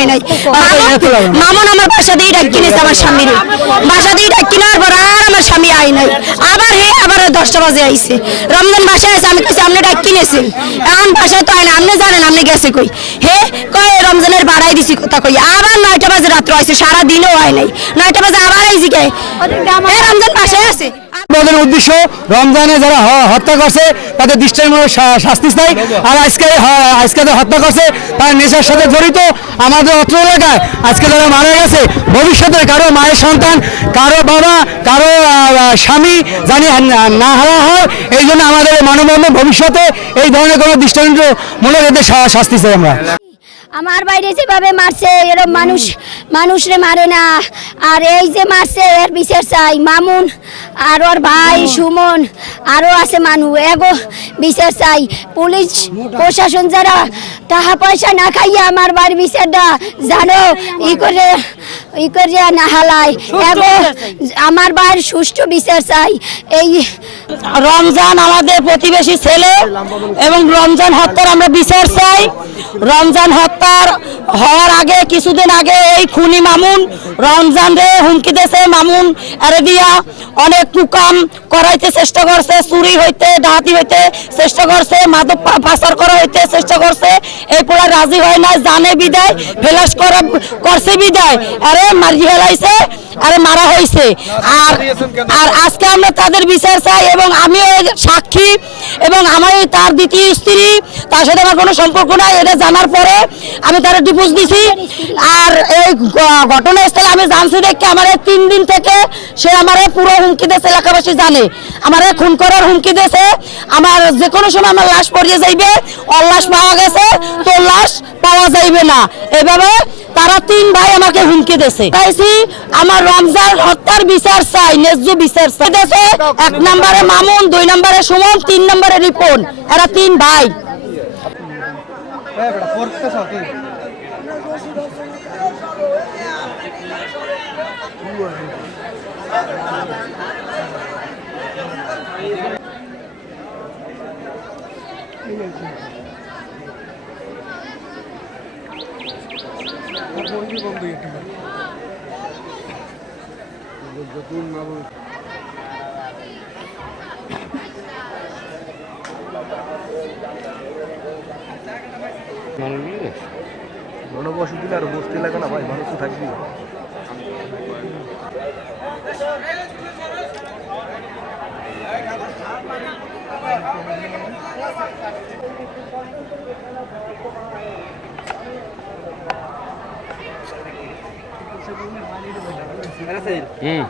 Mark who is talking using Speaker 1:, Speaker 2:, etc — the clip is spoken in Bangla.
Speaker 1: হয় নাই। মামুন- আমার বাসা দিয়ে ডাক কিনেছে আমার স্বামীর। বাসা দিয়ে ডাক কিনার পর আর আমার স্বামী আই নাই। আবার হে আবার দশটা বাজে আইছে। রমজান বাসায় আছে আমি কইছি আপনি ডাক কিনেছেন? এখন বাসায় তো আয় না আপনি জানেন আপনি গেছে কই? হে কয় রমজানের বাড়াই দিছি কথা কই। আবার নয়টা বাজে রাত্র আইছে সারা দিনও হয় নাই। নয়টা বাজে আবার আইছি কে? রমজান বাসায় আছে?
Speaker 2: আমাদের উদ্দেশ্য, রমজানে যারা হত্যা করছে, তাদের শা- শাস্তি চাই। আর আজকে আজকে যারা হত্যা করছে, তারা নেশার সাথে জড়িত। আমাদের অত্র এলাকায় আজকে যারা মারা গেছে, ভবিষ্যতে কারও মায়ের সন্তান, কারও বাবা, কারও স্বামী জানি না- হারা হয়, এই জন্য আমাদের মানববন্ধন ভবিষ্যতে এই ধরনের কোনো দৃষ্টান্তমূলক এদের শাস্তি চাই আমরা।
Speaker 1: আমার বাইরে যেভাবে মারছে এরকম মানুষ মানুষরে মারে না। আর এই যে মারছে এর বিচার চাই। মামুন আর ওর ভাই সুমন আরও আছে মানু। এগো বিচার চাই। পুলিশ প্রশাসন যারা টাকা পয়সা না খাইয়া আমার বাড়ির বিচারটা জানো ই করে ই করে না হালায় এগো আমার বাড়ির সুষ্ঠু বিচার চাই। এই রমজান আমাদের প্রতিবেশী ছেলে এবং রমজান হত্যার আমরা বিচার চাই। রমজান হত্যার হওয়ার আগে, কিছুদিন আগে এই খুনি মামুন, রমজান রে হুমকি দিয়েছে মামুন দিয়া অনেক কুকাম করাইতে চেষ্টা করছে, চুরি হইতে ডাহাতি হইতে চেষ্টা করছে, মাদক পাচার করা হইতে চেষ্টা করছে। এই রাজি হয় না জানে বিদায় ফেলাস করা করছে বিদায়। আরে মারি হেলাইছে আরে মারা হয়েছে। আর আর আজকে আমরা তাদের বিচার চাই এবং আমিও সাক্ষী এবং আমার তার দ্বিতীয় স্ত্রী তার সাথে আমার কোনো সম্পর্ক নাই এটা জানার পরে আমি তার ডিভোর্স দিছি। আর এই ঘটনাস্থলে আমি জানছি দেখে আমার তিন দিন থেকে সে আমার পুরো হুমকি দিয়েছে এলাকাবাসী জানে। আমার খুন করার হুমকি দিয়েছে। আমার যে কোনো সময় আমার লাশ পড়িয়ে যাইবে ওর লাশ পাওয়া গেছে তোর লাশ পাওয়া যাইবে না। এভাবে তারা তিন ভাই আমাকে হুমকি দিয়েছে। চাইছি আমার রমজান হত্যার বিচার চাই, ন্যায্য বিচার চাই। দেশে এক নম্বরে মামুন, দুই নম্বরে সুমন, তিন নম্বরে রিপন। এরা তিন ভাই।
Speaker 3: জনবসতি দিলে আর বসতে লাগে না ভাই মানুষ তো থাকবি হুম